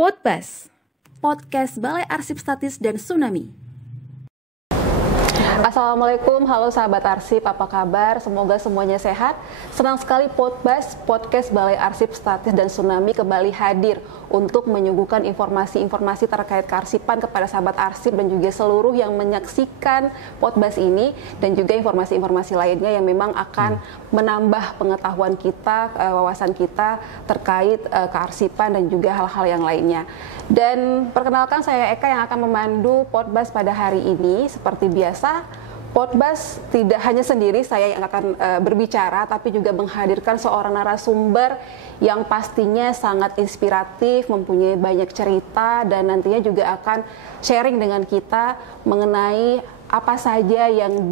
Podbas, podcast Balai Arsip Statis dan Tsunami. Assalamualaikum, halo sahabat Arsip, apa kabar? Semoga semuanya sehat. Senang sekali Podbas, podcast Balai Arsip Statis dan Tsunami kembali hadir untuk menyuguhkan informasi-informasi terkait kearsipan kepada sahabat Arsip dan juga seluruh yang menyaksikan Podbas ini, dan juga informasi-informasi lainnya yang memang akan menambah pengetahuan kita, wawasan kita terkait kearsipan dan juga hal-hal yang lainnya. Dan perkenalkan, saya Eka yang akan memandu Podbas pada hari ini. Seperti biasa, Podbas tidak hanya sendiri saya yang akan berbicara, tapi juga menghadirkan seorang narasumber yang pastinya sangat inspiratif, mempunyai banyak cerita, dan nantinya juga akan sharing dengan kita mengenai apa saja yang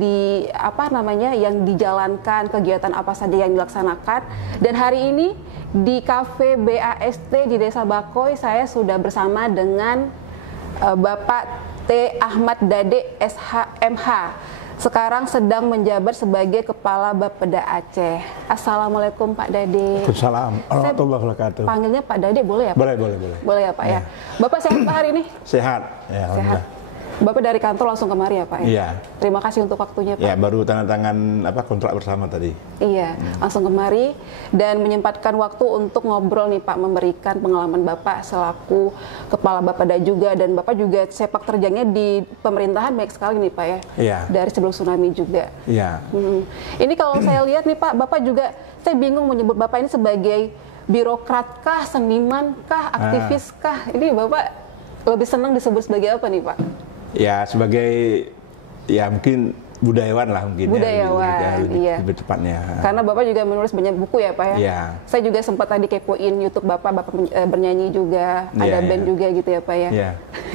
yang dijalankan, kegiatan apa saja yang dilaksanakan. Dan hari ini di Cafe BAST di Desa Bakoy, saya sudah bersama dengan Bapak T. Ahmad Dade SHMH. Sekarang sedang menjabat sebagai Kepala Bapeda Aceh. Assalamualaikum Pak Dade. Waalaikumsalam warahmatullahi wabarakatuh. Panggilnya Pak Dade boleh ya Pak? Boleh. Boleh ya Pak ya. Bapak sehat Pak hari ini? Sehat. Ya, sehat. Bapak dari kantor langsung kemari ya Pak ya? Iya. Terima kasih untuk waktunya Pak. Ya, baru tanda tangan kontrak bersama tadi. Iya, langsung kemari dan menyempatkan waktu untuk ngobrol nih Pak, memberikan pengalaman Bapak selaku Kepala Bapeda juga, dan Bapak juga sepak terjangnya di pemerintahan banyak sekali nih Pak ya. Iya. Dari sebelum tsunami juga. Iya. Ini kalau saya lihat nih Pak, Bapak juga, saya bingung menyebut Bapak ini sebagai birokrat kah, seniman kah, aktivis kah? Ini Bapak lebih senang disebut sebagai apa nih Pak? Ya, sebagai mungkin budayawan lah mungkin. Budayawan, ya, lebih tepatnya. Karena Bapak juga menulis banyak buku ya Pak ya? Iya. Saya juga sempat tadi kepoin YouTube Bapak bernyanyi juga, ada band juga gitu ya Pak ya? Iya.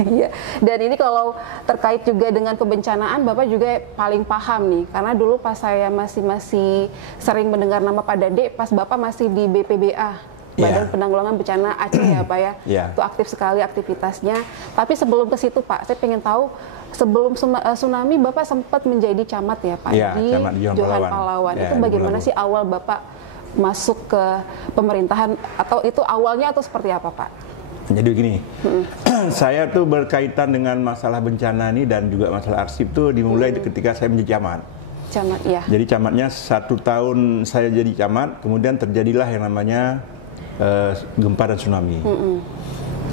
Iya. Dan ini kalau terkait juga dengan kebencanaan, Bapak juga paling paham nih. Karena dulu pas saya masih sering mendengar nama Pak Dade, pas Bapak masih di BPBA. Badan Penanggulangan Bencana Aceh ya Pak ya, itu aktif sekali aktivitasnya. Tapi sebelum ke situ Pak, saya pengen tahu, sebelum tsunami Bapak sempat menjadi camat ya Pak di Johan Palawan. Itu bagaimana sih awal Bapak masuk ke pemerintahan, atau itu awalnya atau seperti apa Pak? Jadi begini, saya tuh berkaitan dengan masalah bencana ini dan juga masalah arsip tuh dimulai ketika saya menjadi camat. Camat ya. Jadi camatnya 1 tahun saya jadi camat, kemudian terjadilah yang namanya gempa dan tsunami.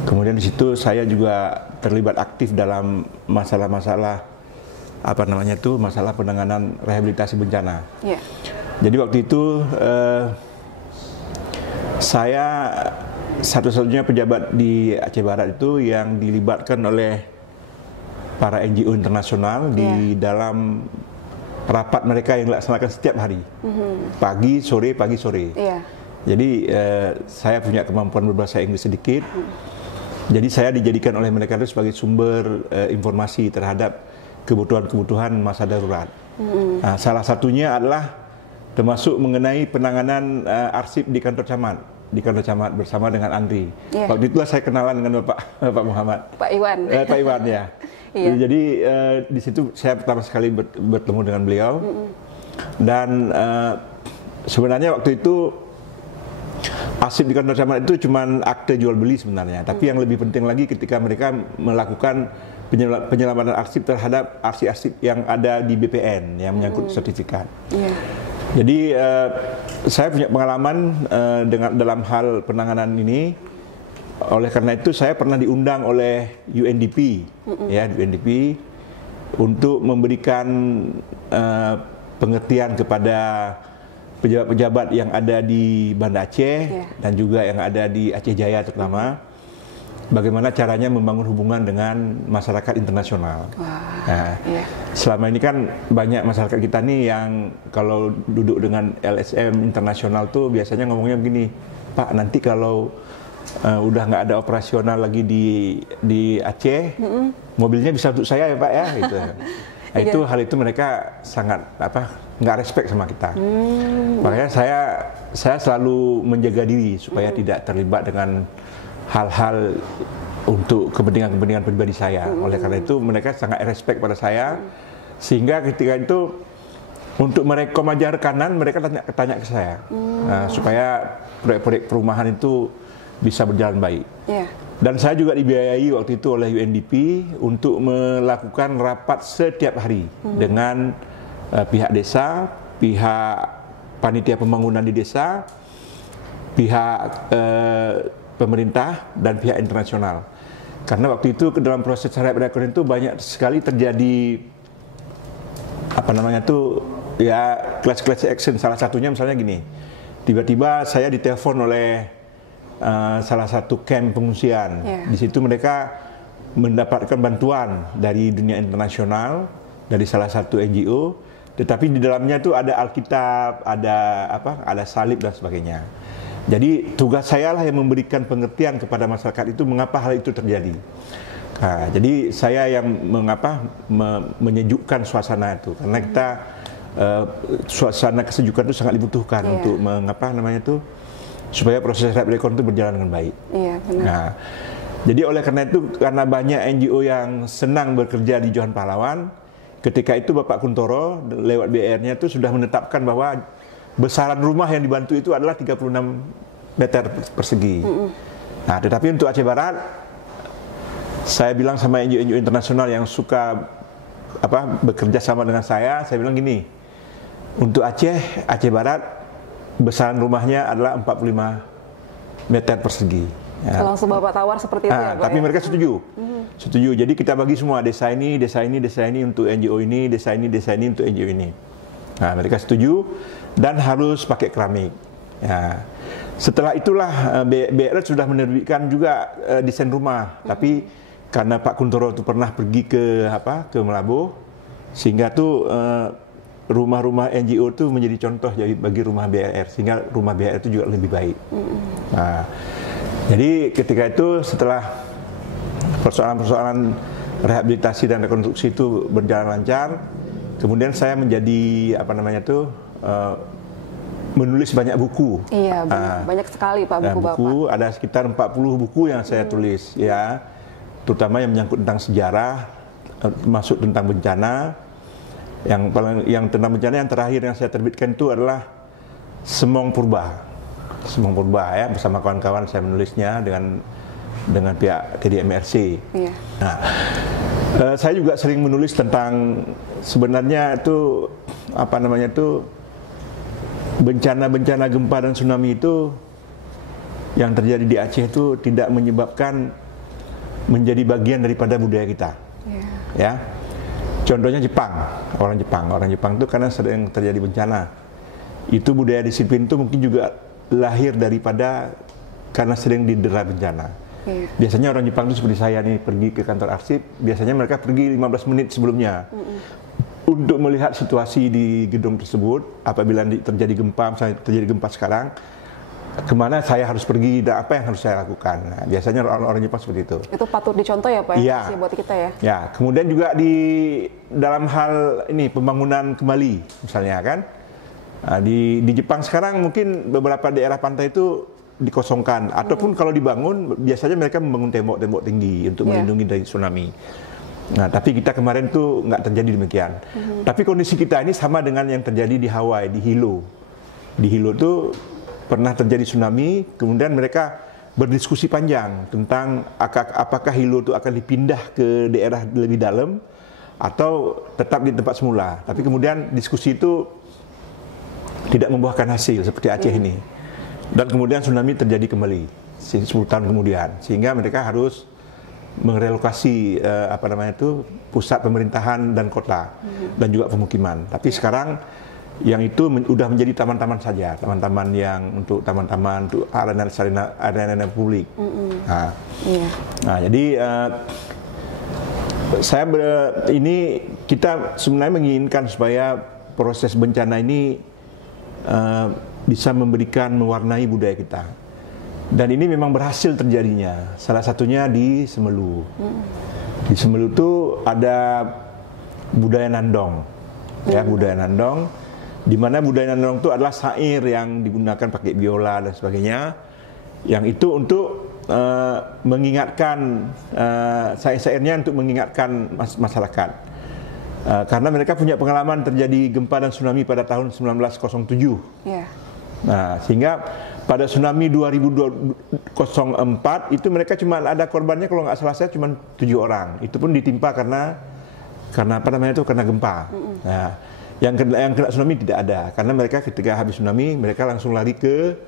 Kemudian di situ saya juga terlibat aktif dalam masalah-masalah masalah penanganan rehabilitasi bencana. Yeah. Jadi waktu itu saya satu-satunya pejabat di Aceh Barat itu yang dilibatkan oleh para NGO internasional di dalam rapat mereka yang dilaksanakan setiap hari, pagi sore. Yeah. Jadi saya punya kemampuan berbahasa Inggris sedikit. Jadi saya dijadikan oleh mereka itu sebagai sumber informasi terhadap kebutuhan-kebutuhan masa darurat. Nah, salah satunya adalah termasuk mengenai penanganan arsip di kantor camat bersama dengan Andri. Yeah. Waktu itulah saya kenalan dengan Bapak Muhammad. Pak Iwan. Pak Iwan ya. Iya. Jadi di situ saya pertama sekali bertemu dengan beliau. Dan sebenarnya waktu itu arsip di kantor camat itu cuma akte jual beli sebenarnya, tapi yang lebih penting lagi ketika mereka melakukan penyelamatan arsip terhadap arsip-arsip yang ada di BPN yang menyangkut sertifikat. Yeah. Jadi saya punya pengalaman dalam hal penanganan ini. Oleh karena itu saya pernah diundang oleh UNDP, UNDP untuk memberikan pengertian kepada pejabat-pejabat yang ada di Banda Aceh dan juga yang ada di Aceh Jaya terutama, bagaimana caranya membangun hubungan dengan masyarakat internasional. Selama ini kan banyak masyarakat kita nih yang kalau duduk dengan LSM internasional tuh biasanya ngomongnya begini, Pak, nanti kalau udah nggak ada operasional lagi di Aceh, mobilnya bisa untuk saya ya Pak ya, gitu. Itu hal itu mereka sangat nggak respect sama kita. Makanya saya selalu menjaga diri supaya tidak terlibat dengan hal-hal untuk kepentingan pribadi saya. Oleh karena itu mereka sangat respect pada saya, sehingga ketika itu untuk merekom aja rekanan mereka tanya ke saya, supaya proyek-proyek perumahan itu bisa berjalan baik. Yeah. Dan saya juga dibiayai waktu itu oleh UNDP untuk melakukan rapat setiap hari dengan pihak desa, pihak panitia pembangunan di desa, pihak pemerintah dan pihak internasional. Karena waktu itu dalam proses Rehab Record itu banyak sekali terjadi class action. Salah satunya misalnya gini, tiba-tiba saya ditelepon oleh salah satu camp pengungsian. Di situ mereka mendapatkan bantuan dari dunia internasional, dari salah satu NGO, tetapi di dalamnya itu ada Alkitab, ada salib dan sebagainya. Jadi tugas saya lah yang memberikan pengertian kepada masyarakat itu mengapa hal itu terjadi. Nah, jadi saya yang menyejukkan suasana itu, karena kita suasana kesejukan itu sangat dibutuhkan untuk supaya proses Rehab Record itu berjalan dengan baik. Iya, benar. Nah, jadi oleh karena itu, karena banyak NGO yang senang bekerja di Johan Pahlawan, ketika itu Bapak Kuntoro lewat BR-nya itu sudah menetapkan bahwa besaran rumah yang dibantu itu adalah 36 meter persegi. Nah, tetapi untuk Aceh Barat, saya bilang sama NGO internasional yang suka bekerja sama dengan saya bilang gini, untuk Aceh Barat besaran rumahnya adalah 45 meter persegi. Ya. Langsung Bapak tawar seperti itu ya, Pak? Tapi mereka setuju. Setuju. Jadi kita bagi semua, desa ini untuk NGO ini, desa ini untuk NGO ini. Nah, mereka setuju dan harus pakai keramik. Ya. Setelah itulah BR sudah menerbitkan juga desain rumah. Tapi karena Pak Kuntoro itu pernah pergi ke Melabuh, sehingga tuh rumah-rumah NGO itu menjadi contoh bagi rumah BR, sehingga rumah BR itu juga lebih baik. Nah, jadi ketika itu setelah persoalan-persoalan rehabilitasi dan rekonstruksi itu berjalan lancar, kemudian saya menjadi menulis banyak buku. Iya, banyak sekali Pak buku Bapak. Ada sekitar 40 buku yang saya tulis, ya, terutama yang menyangkut tentang sejarah, masuk tentang bencana. Yang tentang bencana yang terakhir yang saya terbitkan itu adalah Semong Purba ya, bersama kawan-kawan saya menulisnya dengan pihak TDMRC. Iya. Nah, saya juga sering menulis tentang sebenarnya itu bencana gempa dan tsunami itu yang terjadi di Aceh itu tidak menyebabkan menjadi bagian daripada budaya kita. Ya. Contohnya orang Jepang itu karena sering terjadi bencana. Itu budaya disiplin itu mungkin juga lahir daripada karena sering didera bencana. Biasanya orang Jepang itu seperti saya nih, pergi ke kantor arsip, biasanya mereka pergi 15 menit sebelumnya untuk melihat situasi di gedung tersebut. Apabila terjadi gempa, misalnya terjadi gempa sekarang, kemana saya harus pergi dan apa yang harus saya lakukan. Nah, biasanya orang Jepang seperti itu. Itu patut dicontoh ya Pak, ya, buat kita ya. Ya, kemudian juga dalam hal ini pembangunan kembali, misalnya kan, di Jepang sekarang mungkin beberapa daerah pantai itu dikosongkan, ataupun kalau dibangun biasanya mereka membangun tembok-tembok tinggi untuk melindungi dari tsunami. Nah, tapi kita kemarin tuh nggak terjadi demikian. Tapi kondisi kita ini sama dengan yang terjadi di Hawaii, di Hilo. Di Hilo tuh pernah terjadi tsunami, kemudian mereka berdiskusi panjang tentang apakah Hilo itu akan dipindah ke daerah lebih dalam atau tetap di tempat semula. Tapi kemudian diskusi itu tidak membuahkan hasil seperti Aceh ini. Dan kemudian tsunami terjadi kembali 10 tahun kemudian, sehingga mereka harus merelokasi pusat pemerintahan dan kota dan juga pemukiman. Tapi sekarang yang itu sudah menjadi taman-taman saja, taman-taman untuk arena publik. Nah, jadi kita sebenarnya menginginkan supaya proses bencana ini bisa mewarnai budaya kita. Dan ini memang berhasil terjadinya. Salah satunya di Semelu. Di Semelu itu ada budaya Nandong, ya, budaya Nandong. Di mana budaya Nandong itu adalah syair yang digunakan pakai biola dan sebagainya, yang itu untuk mengingatkan syair-syairnya untuk mengingatkan masyarakat, karena mereka punya pengalaman terjadi gempa dan tsunami pada tahun 1907. Nah, sehingga pada tsunami 2004 itu mereka cuma ada korbannya kalau nggak salah saya cuma 7 orang. Itu pun ditimpa karena apa namanya itu karena gempa. Nah, yang kena tsunami tidak ada karena mereka ketika habis tsunami mereka langsung lari ke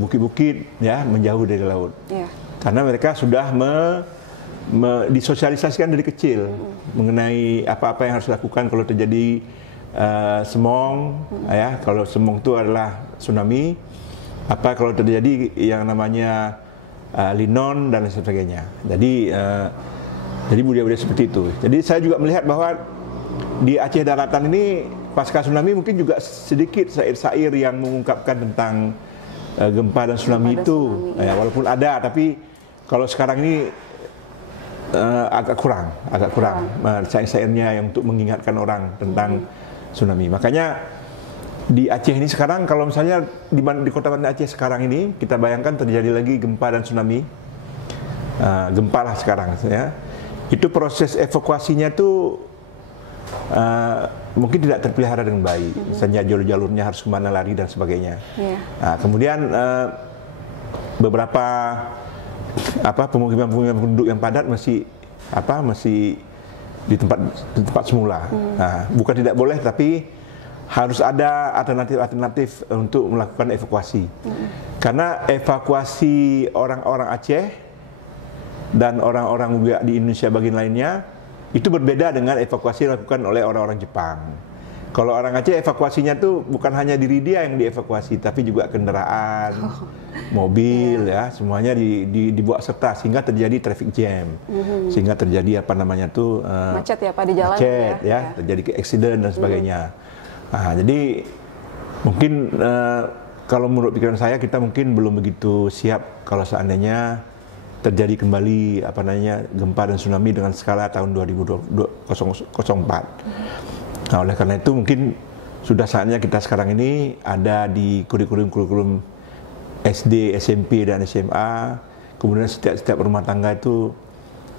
bukit-bukit ya menjauh dari laut. Karena mereka sudah disosialisasikan dari kecil mengenai apa-apa yang harus dilakukan kalau terjadi semong, ya kalau semong itu adalah tsunami, apa kalau terjadi yang namanya linon dan lain sebagainya. Jadi budaya-budaya seperti itu. Jadi saya juga melihat bahwa di Aceh Daratan ini pasca tsunami mungkin juga sedikit syair-syair yang mengungkapkan tentang gempa dan tsunami itu. Ya, walaupun ada, tapi kalau sekarang ini agak kurang syair-syairnya yang untuk mengingatkan orang tentang tsunami. Makanya di Aceh ini sekarang kalau misalnya di kota Banda Aceh sekarang ini kita bayangkan terjadi lagi gempa dan tsunami, gempa lah sekarang ya, itu proses evakuasinya tuh mungkin tidak terpelihara dengan baik. Misalnya jalur-jalurnya harus kemana lari dan sebagainya. Nah, kemudian beberapa pemukiman penduduk yang padat masih di tempat semula. Nah, bukan tidak boleh, tapi harus ada alternatif untuk melakukan evakuasi. Karena evakuasi orang-orang Aceh dan orang-orang juga di Indonesia bagian lainnya itu berbeda dengan evakuasi yang dilakukan oleh orang-orang Jepang. Kalau orang Aceh evakuasinya tuh bukan hanya diri dia yang dievakuasi, tapi juga kendaraan, mobil, ya semuanya dibuat serta sehingga terjadi traffic jam, sehingga terjadi macet ya Pak di jalan, ya terjadi accident dan sebagainya. Nah, jadi mungkin kalau menurut pikiran saya kita mungkin belum begitu siap kalau seandainya terjadi kembali gempa dan tsunami dengan skala tahun 2004. Nah, oleh karena itu mungkin sudah saatnya kita sekarang ini ada di kurikulum SD, SMP, dan SMA. Kemudian setiap rumah tangga itu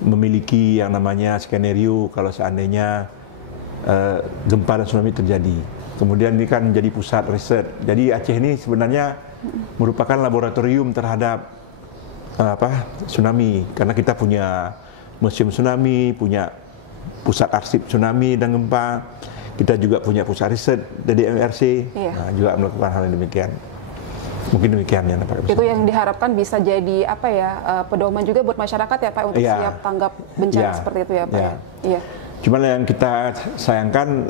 memiliki yang namanya skenario kalau seandainya gempa dan tsunami terjadi. Kemudian ini kan menjadi pusat riset. Jadi Aceh ini sebenarnya merupakan laboratorium terhadap tsunami. Karena kita punya museum tsunami, punya pusat arsip tsunami dan gempa. Kita juga punya pusat riset dari MRC, juga melakukan hal yang demikian. Mungkin demikian ya Pak. Itu yang diharapkan bisa jadi pedoman juga buat masyarakat ya Pak untuk siap tanggap bencana seperti itu ya Pak. Iya. Cuman yang kita sayangkan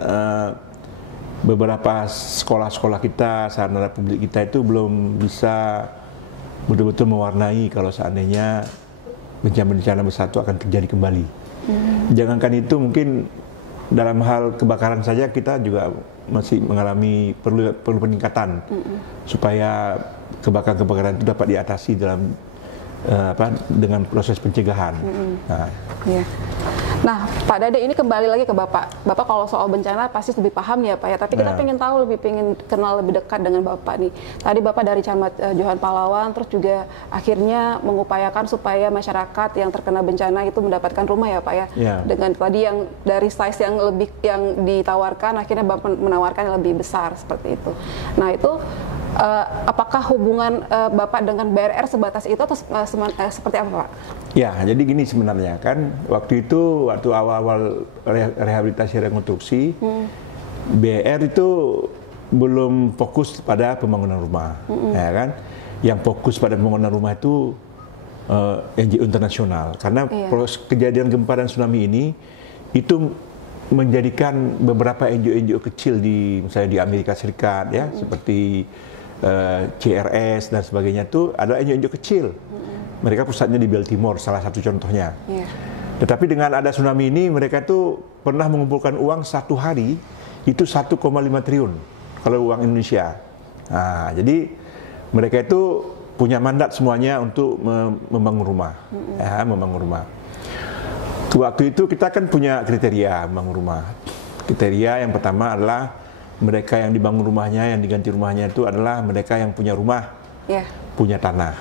beberapa sekolah-sekolah kita, sarana publik kita itu belum bisa betul-betul mewarnai kalau seandainya bencana-bencana besar itu akan terjadi kembali. Jangankan itu, mungkin dalam hal kebakaran saja kita juga masih mengalami perlu peningkatan supaya kebakaran itu dapat diatasi dengan proses pencegahan. Nah, Pak Dade, ini kembali lagi ke Bapak. Bapak kalau soal bencana pasti lebih paham ya Pak ya, tapi kita pengen tahu, pengen kenal lebih dekat dengan Bapak nih. Tadi Bapak dari Camat Johan Pahlawan, terus juga akhirnya mengupayakan supaya masyarakat yang terkena bencana itu mendapatkan rumah ya Pak ya. Dengan tadi yang dari size yang lebih yang ditawarkan, akhirnya Bapak menawarkan yang lebih besar seperti itu. Nah, itu apakah hubungan Bapak dengan BRR sebatas itu atau seperti apa Pak? Ya, jadi gini sebenarnya kan, waktu awal-awal rehabilitasi rekonstruksi, BRR itu belum fokus pada pembangunan rumah, ya kan? Yang fokus pada pembangunan rumah itu NGO internasional, karena proses kejadian gempa dan tsunami ini itu menjadikan beberapa NGO kecil misalnya di Amerika Serikat ya, seperti CRS dan sebagainya, itu ada NGO kecil. Mereka pusatnya di Baltimore, salah satu contohnya. Tetapi dengan ada tsunami ini, mereka itu pernah mengumpulkan uang satu hari itu 1,5 triliun kalau uang Indonesia. Nah, jadi mereka itu punya mandat semuanya untuk membangun rumah, membangun rumah. Waktu itu kita kan punya kriteria membangun rumah. Kriteria yang pertama adalah mereka yang dibangun rumahnya, yang diganti rumahnya itu adalah mereka yang punya rumah, punya tanah.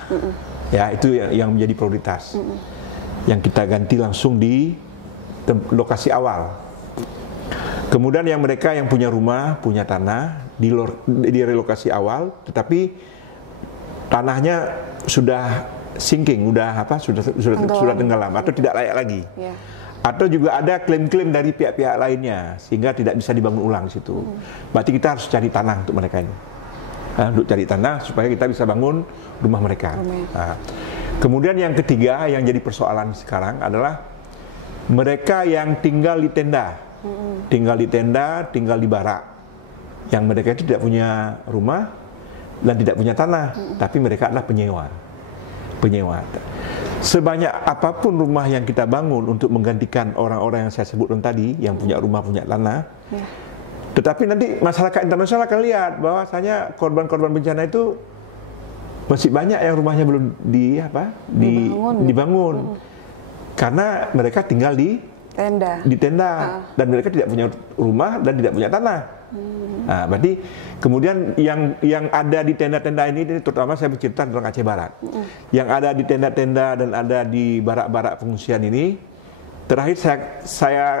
Ya, itu yang menjadi prioritas. Yang kita ganti langsung di lokasi awal. Kemudian yang mereka yang punya rumah, punya tanah di relokasi awal, tetapi tanahnya sudah sinking, sudah tenggelam atau tidak layak lagi. Yeah. Atau juga ada klaim-klaim dari pihak-pihak lainnya sehingga tidak bisa dibangun ulang di situ. Berarti kita harus cari tanah untuk mereka ini. Untuk cari tanah supaya kita bisa bangun rumah mereka. Nah, kemudian yang ketiga yang jadi persoalan sekarang adalah mereka yang tinggal di tenda, tinggal di barak, yang mereka itu tidak punya rumah dan tidak punya tanah, tapi mereka adalah penyewa. Sebanyak apapun rumah yang kita bangun untuk menggantikan orang-orang yang saya sebutkan tadi, yang punya rumah, punya tanah, tetapi nanti masyarakat internasional akan lihat bahwasanya korban-korban bencana itu masih banyak yang rumahnya belum dibangun. Karena mereka tinggal di tenda dan mereka tidak punya rumah dan tidak punya tanah. Nah, berarti kemudian yang ada di tenda-tenda ini terutama saya bercerita tentang Aceh Barat. Yang ada di tenda-tenda dan ada di barak-barak pengungsian ini, terakhir saya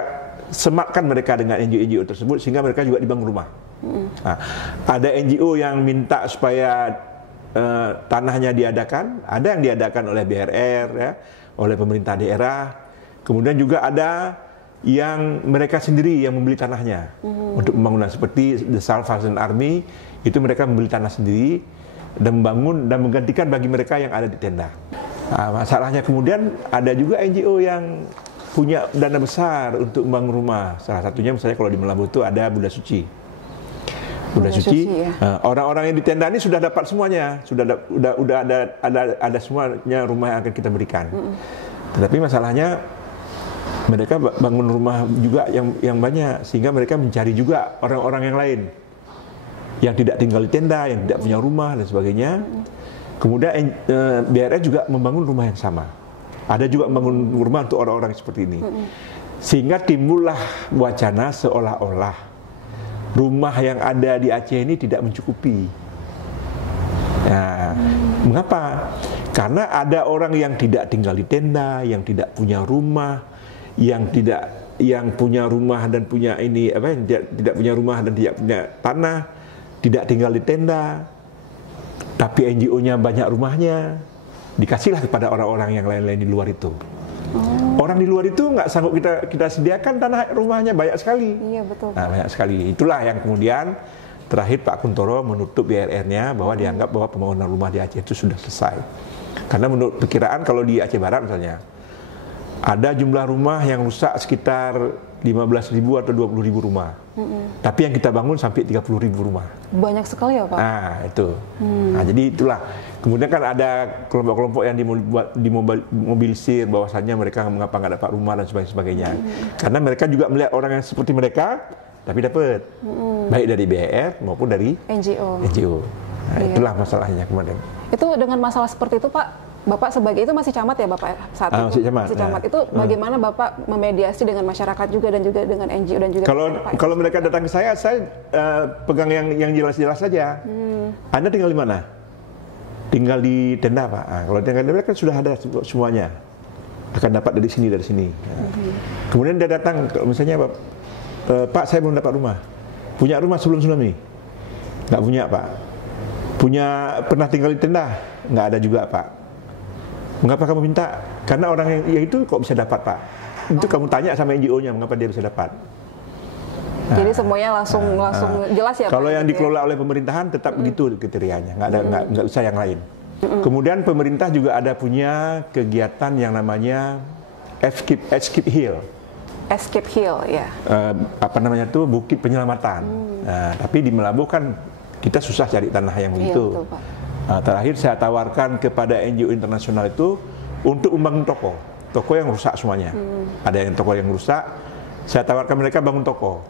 sematkan mereka dengan NGO-NGO tersebut sehingga mereka juga dibangun rumah. Nah, ada NGO yang minta supaya tanahnya diadakan, ada yang diadakan oleh BRR ya, oleh pemerintah daerah. Kemudian juga ada yang mereka sendiri yang membeli tanahnya untuk pembangunan, seperti The Salvation Army itu mereka membeli tanah sendiri dan membangun dan menggantikan bagi mereka yang ada di tenda. Nah, masalahnya kemudian ada juga NGO yang punya dana besar untuk membangun rumah. Salah satunya misalnya kalau di Melabu itu ada Bunda Suci. Bunda Suci, ya. Orang-orang yang di tenda ini sudah dapat semuanya, sudah ada semuanya rumah yang akan kita berikan. Tetapi masalahnya mereka bangun rumah juga yang banyak, sehingga mereka mencari juga orang-orang yang lain yang tidak tinggal di tenda, yang tidak punya rumah dan sebagainya. Kemudian BRR juga membangun rumah yang sama. Ada juga membangun rumah untuk orang-orang seperti ini. Sehingga timbullah wacana seolah-olah rumah yang ada di Aceh ini tidak mencukupi. Nah, mengapa? Karena ada orang yang tidak tinggal di tenda, yang tidak punya rumah, yang punya rumah dan punya tidak punya rumah dan tidak punya tanah, tidak tinggal di tenda, tapi NGO-nya banyak rumahnya, dikasihlah kepada orang-orang yang lain-lain di luar itu. Orang di luar itu nggak sanggup kita sediakan tanah rumahnya banyak sekali. Iya, betul. Nah, banyak sekali. Itulah yang kemudian terakhir Pak Kuntoro menutup BRR-nya bahwa dianggap bahwa pembangunan rumah di Aceh itu sudah selesai. Karena menurut perkiraan kalau di Aceh Barat misalnya ada jumlah rumah yang rusak sekitar 15.000 atau 20.000 rumah. Tapi yang kita bangun sampai 30.000 rumah. Banyak sekali ya Pak? Nah itu. Nah jadi itulah. Kemudian kan ada kelompok-kelompok yang dimobilisir bahwasannya mereka mengapa nggak dapat rumah dan sebagainya. Karena mereka juga melihat orang yang seperti mereka, tapi dapat. Baik dari BRR maupun dari NGO. Nah, itulah masalahnya kemarin. Itu dengan masalah seperti itu Pak, Bapak sebagai itu masih camat ya Bapak saat itu? Masih camat. Itu bagaimana Bapak memediasi dengan masyarakat juga dan juga dengan NGO dan juga kalau mereka datang ke saya pegang yang jelas-jelas saja. Anda tinggal di mana? Tinggal di tenda Pak. Nah, kalau tinggal di tenda kan sudah ada semuanya. Akan dapat dari sini. Nah. Kemudian dia datang, misalnya Pak saya belum dapat rumah. Punya rumah sebelum tsunami? Nggak punya Pak. Pernah tinggal di tenda? Nggak ada juga Pak. Mengapa kamu minta? Karena orang yang itu kok bisa dapat Pak? Itu kamu tanya sama NGO-nya mengapa dia bisa dapat. Nah, jadi semuanya langsung jelas ya Pak? Kalau yang dikelola oleh pemerintahan tetap begitu kriterianya, nggak bisa yang lain. Kemudian pemerintah juga ada punya kegiatan yang namanya Escape Hill. Escape Hill ya. Bukit penyelamatan. Nah, tapi di Melabu kan kita susah cari tanah yang begitu. Iya, betul, Pak. Nah, terakhir saya tawarkan kepada NGO internasional itu untuk membangun toko yang rusak semuanya. Ada yang toko yang rusak, saya tawarkan mereka bangun toko.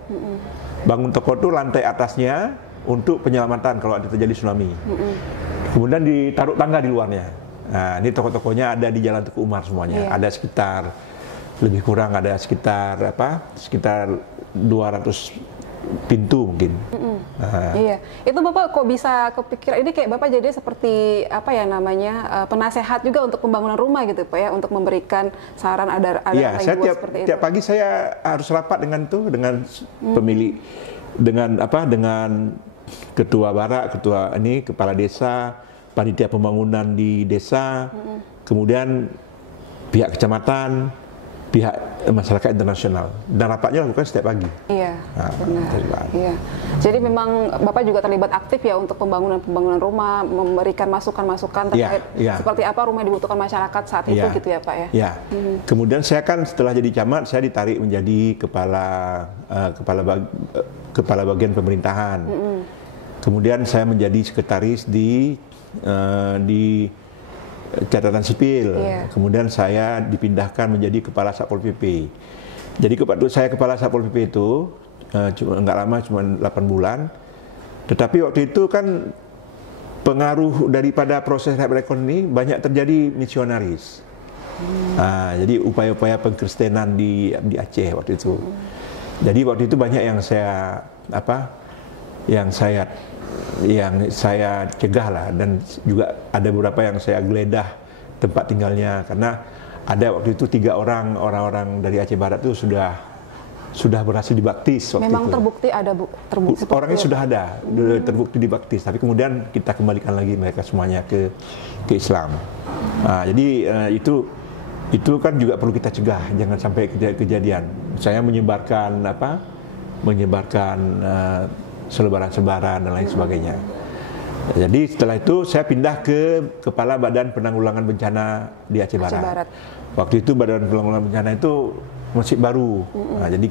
Bangun toko itu lantai atasnya untuk penyelamatan kalau ada terjadi tsunami. Kemudian ditaruh tangga di luarnya. Nah, ini toko-tokonya ada di Jalan Teguh Umar semuanya. Ada sekitar lebih kurang ada sekitar 200 pintu mungkin. Iya, itu Bapak kok bisa kepikiran ini kayak Bapak jadi seperti penasehat juga untuk pembangunan rumah gitu Pak ya, untuk memberikan saran ada ya, saya tiap pagi saya harus rapat dengan pemilik dengan ketua barak, kepala desa, panitia pembangunan di desa, kemudian pihak kecamatan, pihak masyarakat internasional, dan rapatnya lakukan setiap pagi. Iya, benar. Iya. Jadi memang Bapak juga terlibat aktif ya untuk pembangunan rumah, memberikan masukan-masukan terkait seperti apa rumah yang dibutuhkan masyarakat saat itu gitu ya Pak ya. Iya. Kemudian saya kan setelah jadi camat, saya ditarik menjadi kepala bagian pemerintahan. Kemudian saya menjadi sekretaris di catatan sipil. Kemudian saya dipindahkan menjadi kepala Satpol PP. Jadi saya kepala Satpol PP itu nggak lama, cuma 8 bulan. Tetapi waktu itu kan pengaruh daripada proses Reprekon ini banyak terjadi misionaris. Jadi upaya-upaya pengkristenan di Aceh waktu itu. Jadi waktu itu banyak yang saya cegah lah, dan juga ada beberapa yang saya geledah tempat tinggalnya, karena ada waktu itu 3 orang dari Aceh Barat itu sudah berhasil dibaptis waktu memang itu. Terbukti ada Orangnya sudah ada, terbukti dibaptis, tapi kemudian kita kembalikan lagi mereka semuanya ke Islam. Jadi itu kan juga perlu kita cegah, jangan sampai kejadian. Saya menyebarkan selebaran-selebaran dan lain sebagainya. Jadi setelah itu saya pindah ke Kepala Badan Penanggulangan Bencana di Aceh Barat. Waktu itu Badan Penanggulangan Bencana itu masih baru. Jadi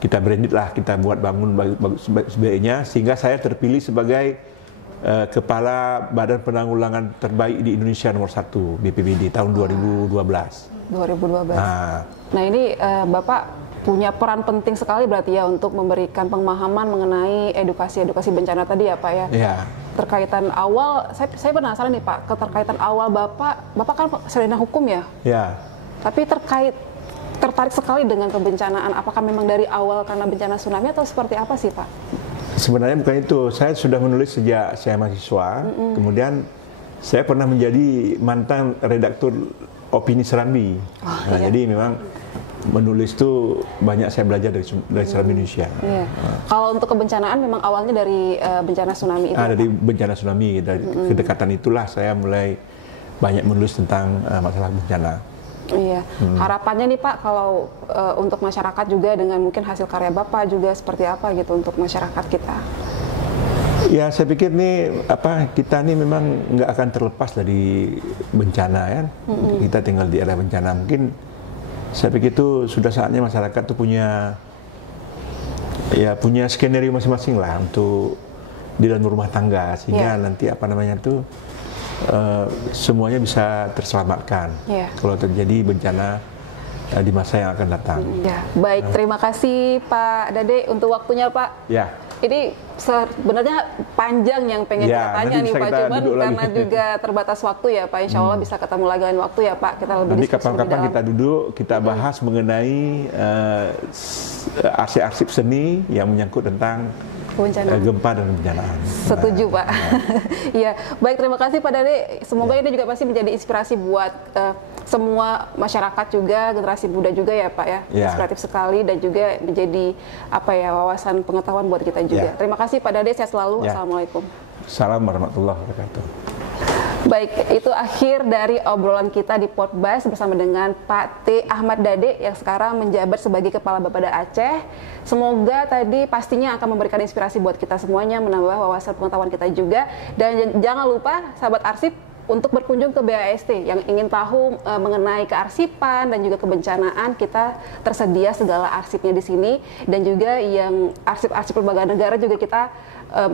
kita branded lah, kita buat bangun bagus sebagainya, sehingga saya terpilih sebagai Kepala Badan Penanggulangan Terbaik di Indonesia nomor 1 BPBD tahun 2012. Nah ini Bapak punya peran penting sekali berarti ya untuk memberikan pemahaman mengenai edukasi bencana tadi ya Pak ya. Terkaitan awal, saya penasaran nih Pak, keterkaitan awal Bapak kan sarjana hukum ya. Tapi tertarik sekali dengan kebencanaan. Apakah memang dari awal karena bencana tsunami atau seperti apa sih Pak? Sebenarnya bukan itu. Saya sudah menulis sejak saya mahasiswa. Kemudian saya pernah menjadi mantan redaktur opini Serambi. Jadi memang menulis itu banyak saya belajar dari Serambi Indonesia. Kalau untuk kebencanaan memang awalnya dari bencana tsunami itu. Dari bencana tsunami, dari kedekatan itulah saya mulai banyak menulis tentang masalah bencana. Harapannya nih Pak, kalau untuk masyarakat juga dengan mungkin hasil karya Bapak juga seperti apa gitu untuk masyarakat kita? Ya, saya pikir nih kita nih memang nggak akan terlepas dari bencana ya. Kita tinggal di era bencana. Mungkin saya pikir itu sudah saatnya masyarakat tuh punya skenario masing-masing lah untuk di dalam rumah tangga, sehingga nanti semuanya bisa terselamatkan kalau terjadi bencana di masa yang akan datang. Baik, terima kasih Pak Dade untuk waktunya Pak. Ini sebenarnya panjang yang pengen kita tanya nih Pak, cuman karena juga terbatas waktu ya Pak, insya Allah bisa ketemu lagi lain waktu ya Pak. Kita lebih nanti kapan-kapan kita duduk, kita bahas mengenai arsip-arsip seni yang menyangkut tentang gempa dan bencanaan. Setuju Pak. Ya, baik, terima kasih Pak Dade. Semoga ini juga pasti menjadi inspirasi buat semua masyarakat juga, generasi muda juga ya Pak ya. Inspiratif sekali dan juga menjadi wawasan pengetahuan buat kita juga. Terima kasih Pak Dade, sehat selalu. Assalamualaikum. Assalamualaikum warahmatullahi wabarakatuh. Baik, itu akhir dari obrolan kita di Podbas bersama dengan Pak T. Ahmad Dade yang sekarang menjabat sebagai Kepala Bapeda Aceh. Semoga tadi pastinya akan memberikan inspirasi buat kita semuanya, menambah wawasan pengetahuan kita juga. Dan jangan lupa, sahabat arsip, untuk berkunjung ke BAST yang ingin tahu mengenai kearsipan dan juga kebencanaan, kita tersedia segala arsipnya di sini, dan juga yang arsip-arsip lembaga negara juga kita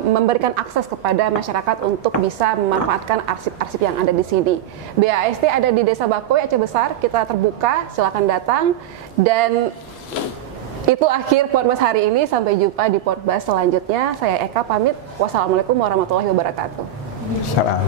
memberikan akses kepada masyarakat untuk bisa memanfaatkan arsip-arsip yang ada di sini. BAST ada di Desa Bakoy, Aceh Besar. Kita terbuka, silakan datang. Dan itu akhir Podbas hari ini. Sampai jumpa di Podbas selanjutnya. Saya Eka pamit. Wassalamualaikum warahmatullahi wabarakatuh. Salam.